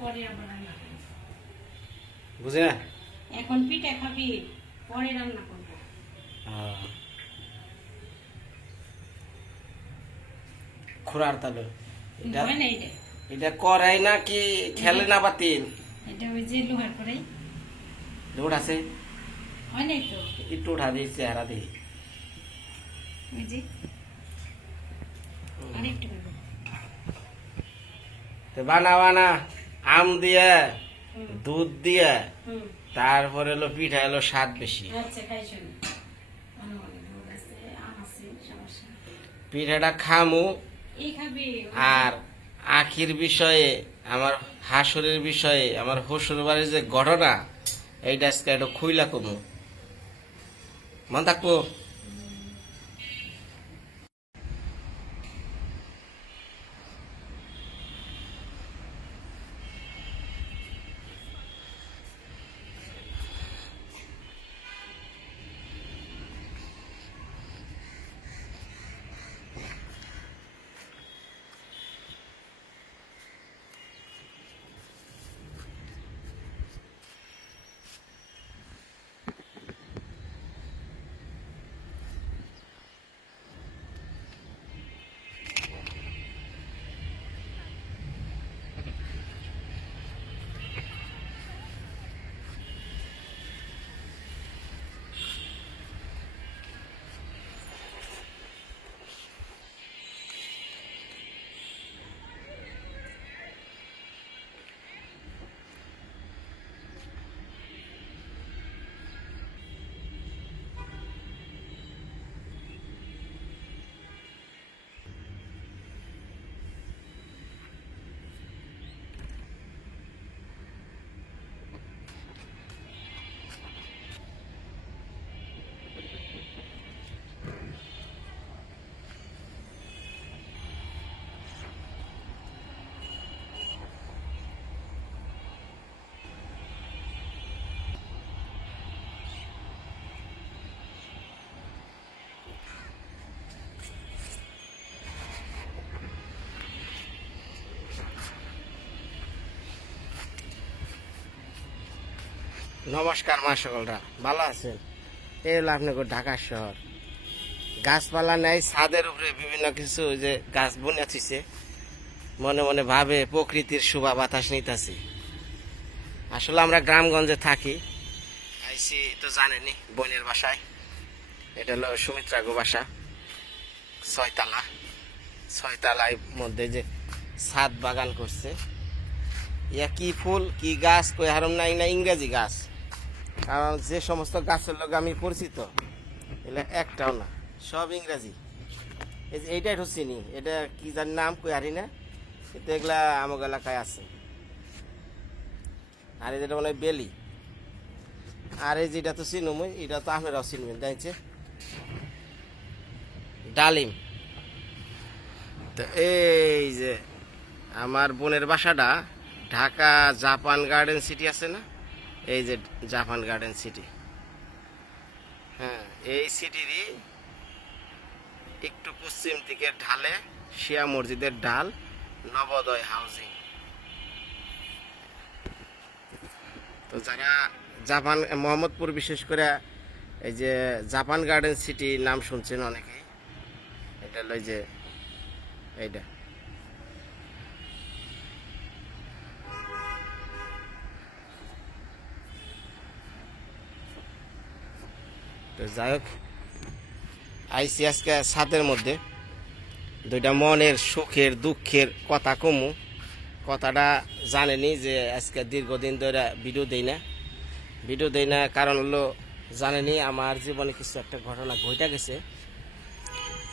পরে আবার রান্না করব। বুঝে না এখন পিঠা খাবি, পরে রান্না করব। খোরার তালে হয় না এটা? এটা করাই না কি খেলে না বাতিল? এটা ওই যে লোহার করাই। লোড আছে? হয় নাই তো? একটু উঠা দিই, চেহারা দিই। ওই যে আরেকটু করব। তো বানা আম দিয়ে দুধ দিয়ে তারপরে হলো পিঠা হলো স্বাদ বেশি। আচ্ছা খাই শুনি। দুধ আছে, আম আছে, সমস্যা। পিঠাটা খামু। এই খাবি? আর আখির বিষয়ে, আমার হাসুরের বিষয়ে, আমার হসুর বাড়ির যে ঘটনা, এইটা আজকে একটু খুইলা কমু, মন থাকবো। নমস্কার মা সকলরা, ভালো আছেন? এই হলো আপনাকে ঢাকা শহর। গাছপালা নেই, ছাদের উপরে বিভিন্ন কিছু যে গাছ বুনেছে, মনে মনে ভাবে প্রকৃতির শোভা বাতাস নিতেছি। আসলে আমরা গ্রামগঞ্জে থাকি। আইসি তো জানেনি বোনের বাসায়। এটা হলো সুমিত্রা গো বাসা, 6 তলা। 6 তলায় মধ্যে যে ছাদ বাগান করছে। ইয়া কি ফুল কি গাছ কই হারম নাই না ইংরেজি গাছ, কারণ যে সমস্ত গাছের লোক আমি পরিচিত এগুলো একটাও না, সব ইংরেজি। এই যে এইটাই একটু চিনি, এটা কি জানি নাম কই হারি না, কিন্তু এগুলা আমাকে এলাকায় আছে। আর যেটা মনে হয় বেলি। আর এই যেটা তো চিনুম, এটা তো আপনারাও চিনবেন, দেখছে ডালিম। তো এই যে আমার বোনের বাসাটা ঢাকা জাপান গার্ডেন সিটি আছে না, এই যে জাপান গার্ডেন সিটি। হ্যাঁ, এই সিটিরই একটু পশ্চিম দিকে ঢালে শিয়া মসজিদের ডাল, নবোদয় হাউজিং। তো যারা জাপান মোহাম্মদপুর বিশেষ করে এই যে জাপান গার্ডেন সিটি নাম শুনছেন অনেকেই, এটা হলো যে এইটা। তো যাই হোক, আইসি আজকে ছাদের মধ্যে দুইটা মনের সুখের দুঃখের কথা কমু। কথাটা জানেনি যে আজকে দীর্ঘদিন ধরে ভিডিও দেই না, কারণ হলো জানেনি আমার জীবনে কিছু একটা ঘটনা ঘটে গেছে।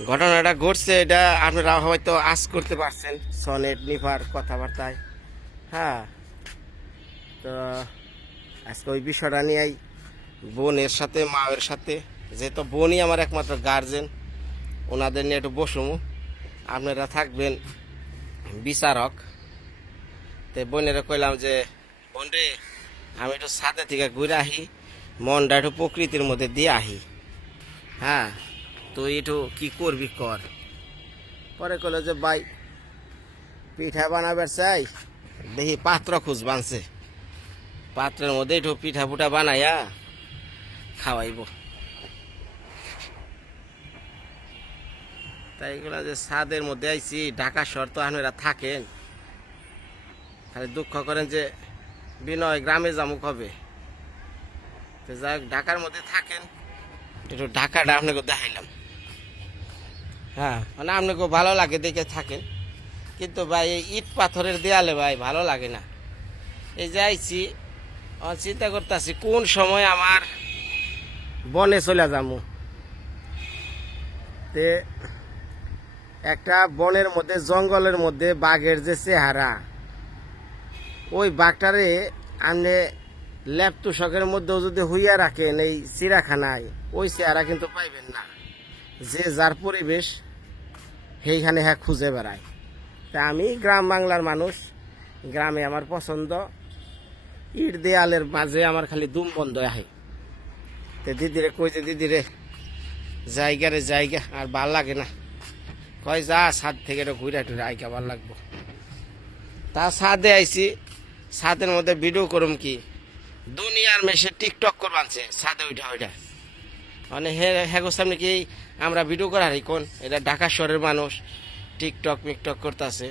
ঘটনাটা ঘটছে, এটা আপনারা হয়তো আজ করতে পারছেন সনেট নিভার কথাবার্তায়। হ্যাঁ, তো আজকে ওই বিষয়টা নিয়েই বোনের সাথে মায়ের সাথে, যেহেতু বোনই আমার একমাত্র গার্জেন, ওনাদের নিয়ে একটু বসুম, আপনারা থাকবেন বিচারক। তো বোনেরা কইলাম যে বোন রে, আমি একটু ছাদে থেকে ঘুরে আহি, মনটা একটু প্রকৃতির মধ্যে দিয়ে আহি। হ্যাঁ, তুই একটু কি করবি কর। পরে কইলো যে ভাই পিঠা বানাবার চাই, দেখি পাত্র খুঁজ বানছে, পাত্রের মধ্যে একটু পিঠা পুঠা বানাইয়া খাওয়াইব। তাই এগুলা যে ছাদের মধ্যে আইছি, ঢাকা শহর তো আপনারা থাকেন, খালি দুঃখ করেন যে বিনয় গ্রামে যাবো কবে। তো যাই হোক, ঢাকার মধ্যে থাকেন, একটু ঢাকাটা আপনাকে দেখাইলাম। হ্যাঁ, মানে আপনাকে ভালো লাগে দেখে থাকেন, কিন্তু ভাই এই ইট পাথরের দেয়ালে ভাই ভালো লাগে না। এই যে আইছি, চিন্তা করতেছি কোন সময় আমার বনে চলে যাবো। তে একটা বনের মধ্যে, জঙ্গলের মধ্যে বাঘের যে চেহারা, ওই বাঘটারে আপনি ল্যাপ তুষকের মধ্যেও যদি হইয়া রাখেন এই চিড়াখানায়, ওই চেহারা কিন্তু পাইবেন না। যে যার পরিবেশ সেইখানে হ্যাঁ খুঁজে বেড়ায়। তা আমি গ্রাম বাংলার মানুষ, গ্রামে আমার পছন্দ। ইট দেয়ালের মাঝে আমার খালি দুম বন্ধ আহে। তো দিদিরে কই যে দিদিরে জায়গা রে জায়গা, আর ভাল লাগে না। কয় যা ছাদ থেকে ঘুরে টুরে আইকা ভাল লাগবো। তা ছাদে আইছি, ছাদের মধ্যে ভিডিও করুম কি, দুনিয়ার মেশে টিকটক করবানছে ছাদে ওইটা ওইটা। মানে হ্যাগো সামনে কি আমরা ভিডিও করার কোন, এটা ঢাকা শহরের মানুষ টিকটক মিকটক করতেছে,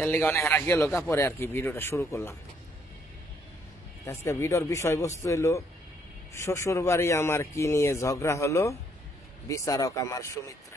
এর লিগে অনেক হেরা গেল পরে আর কি ভিডিওটা শুরু করলাম। আজকে ভিডিওর বিষয়বস্তু এলো, শ্বশুর বাড়ি আমার কি নিয়ে ঝগড়া হলো, বিচারক আমার সুমিত্রা।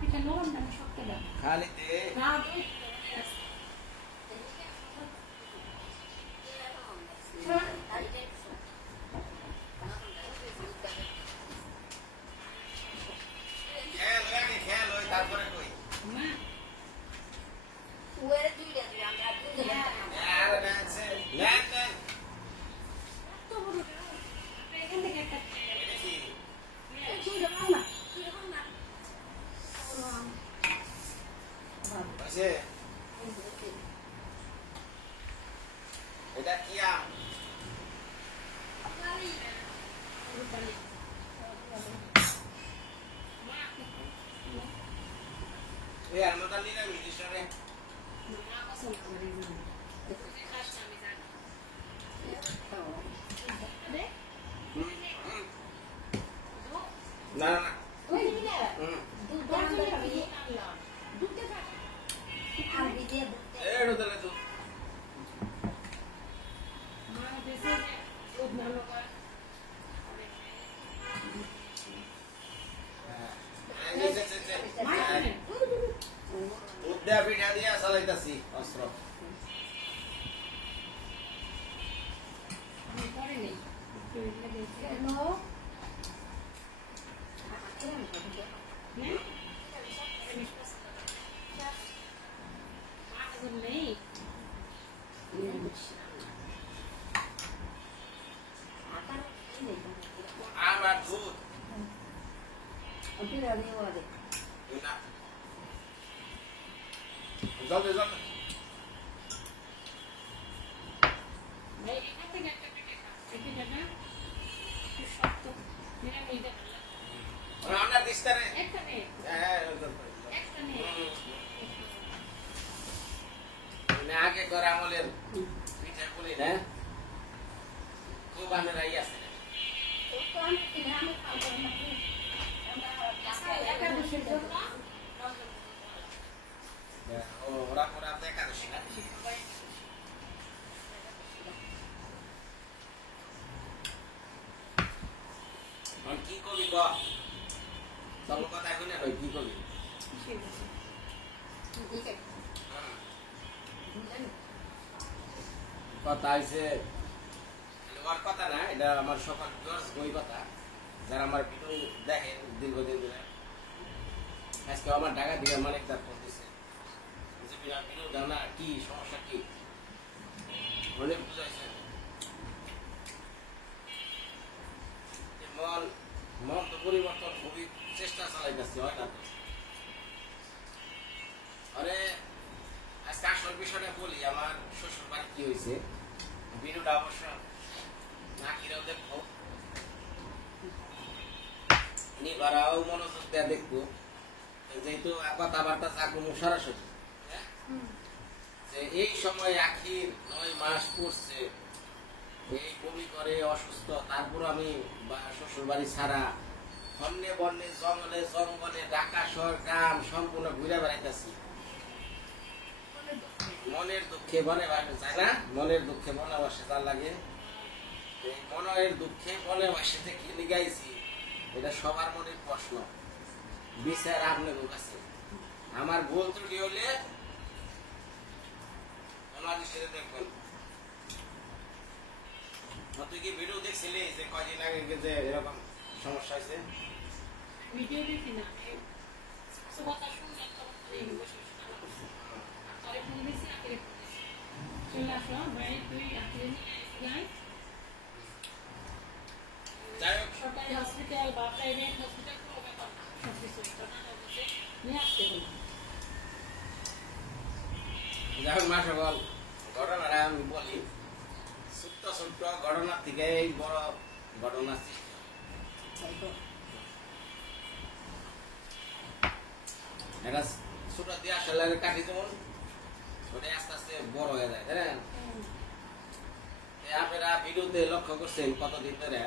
পিঠা নরম না শক্ত দাও। খালি দে না দে। খেয়াল ওই তারপরে কই মা ওরে দুইটা দুই আমরা দুইটা আর নাছে নাতে তো বড় এখান থেকে একটা দেখি চুড়া না আছে। এটা কি আম? এই আলমাটা নিলে মিলিশরে মা পছন্দ করে না। তুই খাস না আমি জানি। দে না না ওই দিকে হুম দুধ আমরা খাবি দুধ খা আর দিকে দুধ এই রোদলে তো মা দেশে দুধ ভালো করে মা খাবে উদ্যা পিঠা দিয়া চালাইতাছি অস্ত্র। আমি করে নেই একটু এটা দেখে কেন না মা তো নেই আমার দুধ অপিরা দেওয়া দে না জলদি জলদি ভাই এখান থেকে একটা পিঠে খা এই পিঠাটা একটু শক্ত মেরে নিতে ভালো আমরা দিস্তারে একটা নে হ্যাঁ একটা নে আগে করে আমলের পিঠা পুলি না খুব আনের আই আছে। তো আমি কিনা আমি খাবো না আমরা একটা বসে যাবো ও ওরা পুরা দেখা দিছি না। কি করবি ক সব কথা এখন আর কি করবি ঠিক আছে কথা হয়েছে ওর কথা না, এটা আমার সকাল ওই কথা যারা আমার ভিডিও দেখেন দীর্ঘদিন ধরে। আজকে আমার ঢাকা থেকে অনেক তার ফোন দিচ্ছে যে ভিডিও দাও না, কি সমস্যা কি অনেক বুঝাইছে। মন মন তো পরিবর্তন খুবই চেষ্টা চালাইতেছি, হয় না তো? আরে আজকে আসল বিষয়টা বলি, আমার শ্বশুর বাড়ি কি হয়েছে। ভিডিওটা অবশ্য নাকিরাও দেখবো, নিবারাও মনোযোগ দেয়া দেখবো, যেহেতু কথাবার্তা থাকবো সরাসরি। হ্যাঁ? যে এই সময় আখির 9 মাস পড়ছে, এই বমি করে অসুস্থ, তারপর আমি শ্বশুর বাড়ি ছাড়া বন্যে বন্যে জঙ্গলে জঙ্গলে ঢাকা শহর গ্রাম সম্পূর্ণ ঘুরে বেড়াইতেছি। মনের দুঃখে বনে বাসে যায় না, মনের দুঃখে বনে বাসে তার লাগে। এই মনের দুঃখে বনে বাসে যে কি লিগাইছি, এটা সবার মনের প্রশ্ন, বিচার আপনার কাছে। আমার ভুল ত্রুটি হলে আমাদের সেটা দেখবেন। তুই কি ভিডিও দেখছিলি যে কয়দিন আগে যে এরকম সমস্যা হয়েছে? ভিডিও দেখি না, কিছু কথা শুনলাম তখন বসে তারে ফোন দিয়েছি, আখিরে ফোন দিয়েছি, চলে আসো ভাই, তুই আখিরে নিয়ে আসছিলাম যাই হোক, সরকারি হসপিটাল বা প্রাইভেট হসপিটাল, কোনো ব্যাপার না, সব কিছু নিয়ে আসতে হলো। যাই হোক মা সকল, ঘটনাটা আমি বলি। ছোট্ট ছোট্ট ঘটনা থেকে এই বড় ঘটনা সৃষ্টি। একটা ছোট দিয়ে আসলে কাটি যেমন ওটা আস্তে আস্তে বড় হয়ে যায়, তাই না? আপনারা ভিডিওতে লক্ষ্য করছেন কতদিন ধরে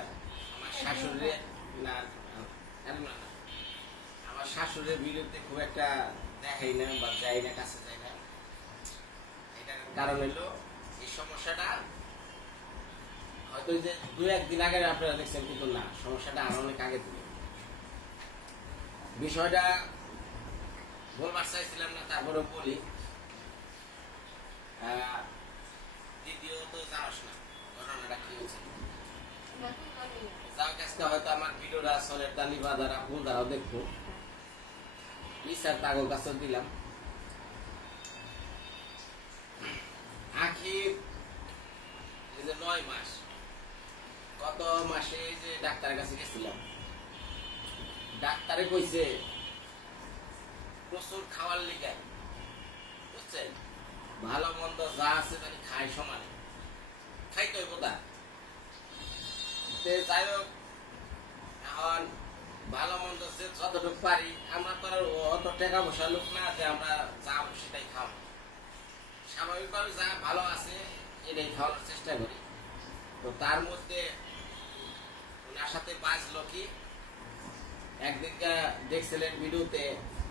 আমার শাশুড়ি না আমার শাশুড়ির ভিডিওতে খুব একটা দেখাই না বা যাই না, কাছে যাই না। এটার কারণ হলো এই সমস্যাটা হয়তো যে 2-1 দিন আগে আপনারা দেখছেন, কিন্তু না, সমস্যাটা আরো অনেক আগে থেকে। বিষয়টা বলবার চাইছিলাম না, তারপরে বলি। দ্বিতীয়ত জানাস না ঘটনাটা কি হয়েছে। যাও কাজটা হয়তো আমার ভিডিওটা সলের দালি বা দ্বারা ভুল দ্বারাও দেখবো, বিচার তাগো কাছে দিলাম। আখির এই যে 9 মাস, গত মাসে যে ডাক্তারের কাছে গেছিলাম, ডাক্তারে কইছে প্রচুর খাওয়ার লিগে, বুঝছেন, ভালো মন্দ যা আছে জানি খাই সমানে, খাইতে হইব তা। যাই হোক, এখন ভালো মন্দ যে যতটুকু পারি, আমরা তো আর অত টাকা পয়সা লোক না যে আমরা যা সেটাই খাওয়া। স্বাভাবিকভাবে যা ভালো আছে এটাই খাওয়ার চেষ্টা করি। তো তার মধ্যে ওনার সাথে বাঁচলো কি, একদিনকে দেখছিলেন ভিডিওতে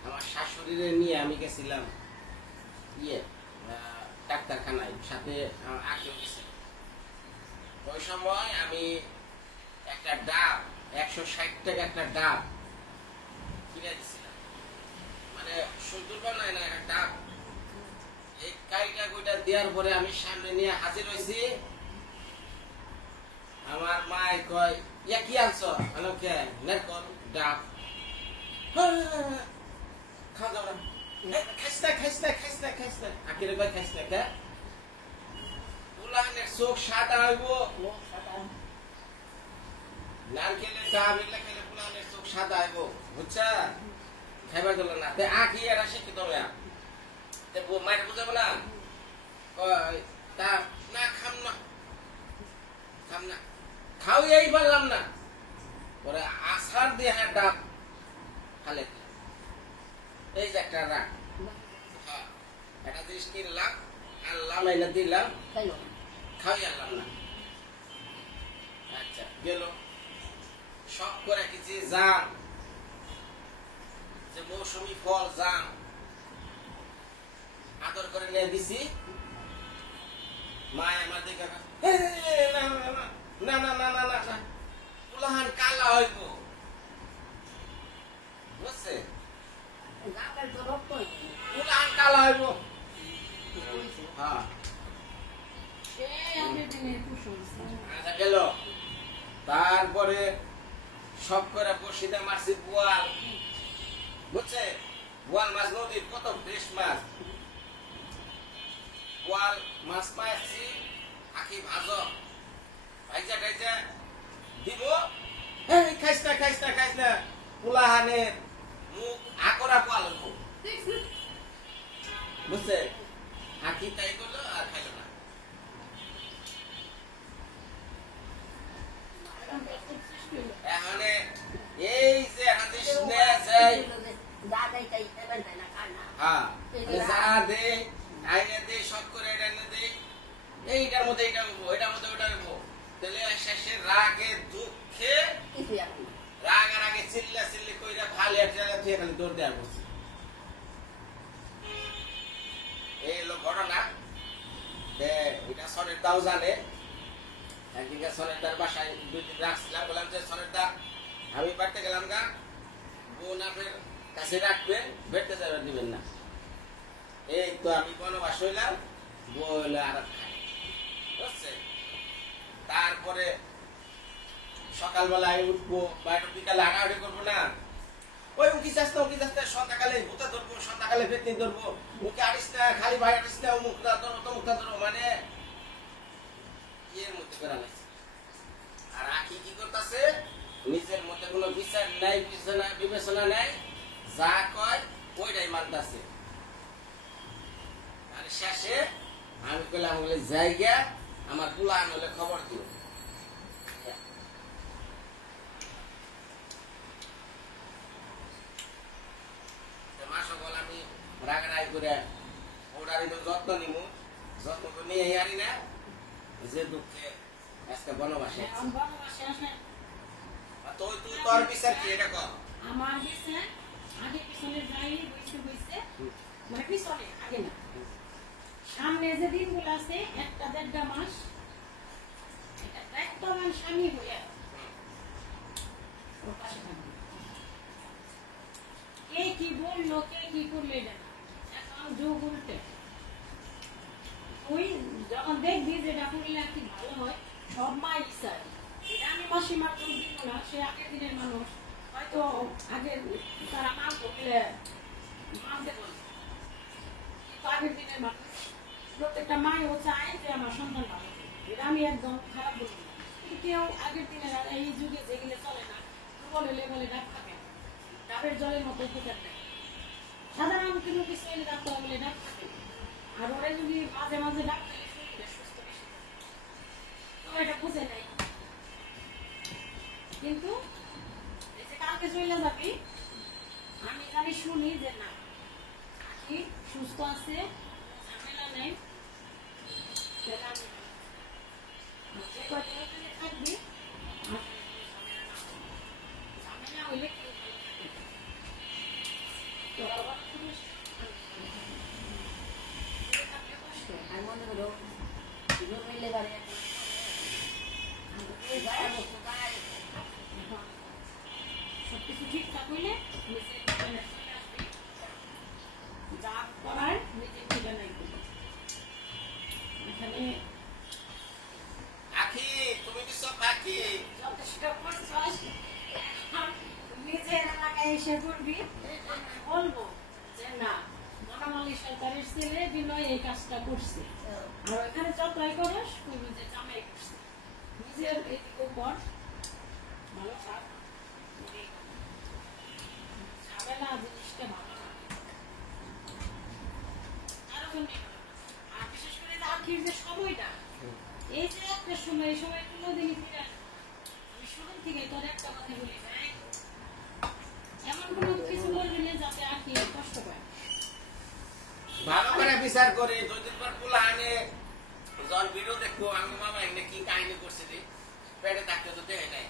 আমার শাশুড়িরে নিয়ে আমি গেছিলাম ডাক্তারখানায়, সাথে আঁকেও গেছিল। ওই সময় আমি একটা ডাব 160 টাকা একটা ডাব কিনে দিছিলাম, মানে দুর্বল নাই না, একটা ডাব। এই কাইটা কইটা দেওয়ার পরে আমি সামনে নিয়ে হাজির হয়েছি। আমার মাই কয়, ইয়া কি আনছো? আনো কে? নেকল ডাব। খাওয়া যাবে না, খাইস না। আখিরে কয় খাইস না কে? উলানের চোখ সাদা হইব, নারকেলের ডাব এগুলা খেলে উলানের চোখ সাদা হইব, বুঝছা? খাইবার গেল না, আখি এরা শিক্ষিত মেয়া, মায়ের বুঝাবো না। তা না খাম না, খাওয়াই পারলাম না, পরে আসার দিয়ে হ্যাঁ ডাব খালে এই যে একটা রাগ। হ্যাঁ, একটা জিনিস কিনলাম, আনলাম, এনে দিলাম, খাওয়াই আনলাম না। আচ্ছা গেল, শখ করে কিছু জাম, যে মৌসুমি ফল জাম আদর করে নিয়ে দিছি। মায় আমার দিকে না, উলাহান কালা হইব, বুঝছে? উলাহান কালা হইব। হ্যাঁ, আচ্ছা গেল। তারপরে সব করে বসিতে মারছি বোয়াল, বুঝছে? বোয়াল মাছ, নদীর কত ফ্রেশ মাছ, বোয়াল মাছ পাইছি। আখি ভাজা টাইজা দিব, এই খাইস না পোলাহানে মুখ আকরা পালবো বুঝছে আকি তাই করলো আর খাইলো না এখন এই যে হাদিস নে যাই হ্যাঁ যা দে আইনে দে শক করে এটা এনে দে এইটার মধ্যে এটা হবো এটার মধ্যে ওটা হবো তাহলে শেষে রাগে দুঃখে রাগ আর আগে চিল্লি কইরা খালি একটা দিয়ে খালি দৌড় দেওয়া বসছে এই হলো ঘটনা এটা সনের দাও জানে একদিন সনের দার বাসায় 2 দিন রাখছিলাম বললাম যে সনের দা আমি বাড়তে গেলাম গা বোন আপনার কাছে রাখবেন বেড়তে যাবেন দিবেন না এই তো আমি বনবাস হইলাম বলে আর খাই বুঝছে তারপরে সকালবেলায় উঠবো বা একটু বিকালে হাঁটাহাঁটি করবো না ওই উঁকি চাষতে সন্ধ্যাকালে ভূতা ধরবো সন্ধ্যাকালে ফেতনি ধরবো মুখে আড়িস না খালি ভাই আড়িস না মুখটা ধরবো তো মুখটা ধরবো মানে এর মধ্যে বেড়ালাইছে আর আখি কি করতেছে নিজের মধ্যে কোনো বিচার নাই বিবেচনা নাই যা কয় ওইটাই মানতেছে আর শেষে আমি কইলাম বলে জায়গা আমার পুলা আনলে খবর দিও সকল আমি রাগারাই করে ওটার যত্ন নিব যত্ন তো নিয়ে আনি না যে দুঃখে আজকে বনবাসে তুই তোর বিচার কি এটা কর আমার বিচার আগে পিছনে যাই হইছে মানে পিছনে আগে না সামনে যে দিনগুলো আছে 1-1.5 মাস এটা একদম স্বামী হয়ে ওর পাশে থাকবে কে কি বললো কে কি করলে এটা এখন যোগ উল্টে ওই যখন দেখবি যেটা করলে আর কি ভালো হয় সব মা ইচ্ছায় এটা আমি মাসিমার যোগ দিব না সে আগের দিনের মানুষ হয়তো আগে তারা মা করলে মানতে বলে কিন্তু আগের দিনের মানুষ প্রত্যেকটা মাও চায় যে আমার সন্তান ভালো এটা আমি একদম খারাপ বলি না কিন্তু কেউ আগের দিনের এই যুগে যেগুলো চলে না বলে ডাক থাকে ডাবের জলের মতো উপকার দেয় সাধারণ কোনো কিছু এলে ডাক্তার বলে ডাক থাকে আর ওরা যদি মাঝে মাঝে ডাক দিলে শরীরে সুস্থ বেশি তো এটা বুঝে নাই কিন্তু এই যে কালকে চলে যাবি আমি জানি শুনি যে না কি সুস্থ আছে ঝামেলা নেই যে কদিন থাকবি ঝামেলা হইলে কেউ সবকিছু ঠিকঠাক হইলে যা করার নিজের ঠিকানায় করবে এখানে আখি তুমি কি সব আখি যথেষ্ট করছস নিজের এলাকায় এসে করবি বলবো যে না বনমালী সরকারের ছেলে বিনয় এই কাজটা করছে আর ওইখানে যতই করস করবি যে জামাই করছে নিজের এইদিকে কর ভালো কাজ ঝামেলা জিনিসটা ভালো না আরো জন্য আর বিশেষ করে আখির যে সময়টা এই যে একটা সময় এই সময় কোনোদিনই ফিরে আসবে আমি শুরু থেকে তোর একটা কথা বলি ভাই এমন কোনো কিছু বলবি না যাতে আখি কষ্ট পায় ভালো করে বিচার করে 2 দিন পর পোলা আনে জন ভিডিও দেখবো আমি মামা এখানে কি কাহিনী করছে রে পেটে ডাক্তার তো দেয় নাই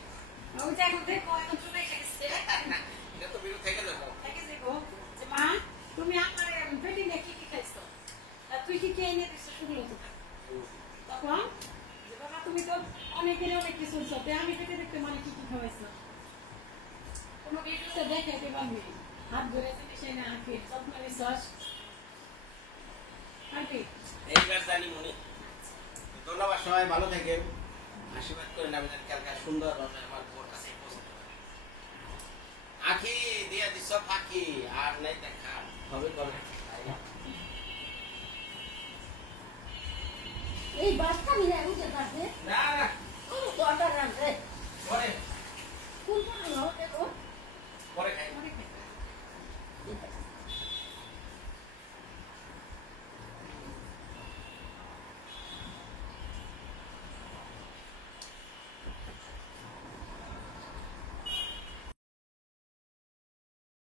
ওই যে এখন দেখো এখন চলে গেছে এটা তো ভিডিও থেকে যাবো থেকে যাবো যে মা তুমি আমার পেটে নিয়ে কি খাইছো তুই কি কে এনে দিচ্ছ শুনলো তো তখন যে বাবা তুমি তো অনেকের অনেক কিছু চলছো আমি পেটে দেখতে মানে কি খাওয়াইছো কোনো ভিডিওতে দেখে পারবি হাত ধরে জিনিস এনে আঁকি যত্ন নিশ্বাস এইবার জানি মনে ধন্যবাদ সবাই ভালো থাকেন আশীর্বাদ করেন আমাদের কালকে সুন্দরভাবে আমার বোর কাছে পৌঁছাতে পারে আখি দিয়া দিস ফাঁকি আর নাই দেখা হবে কবে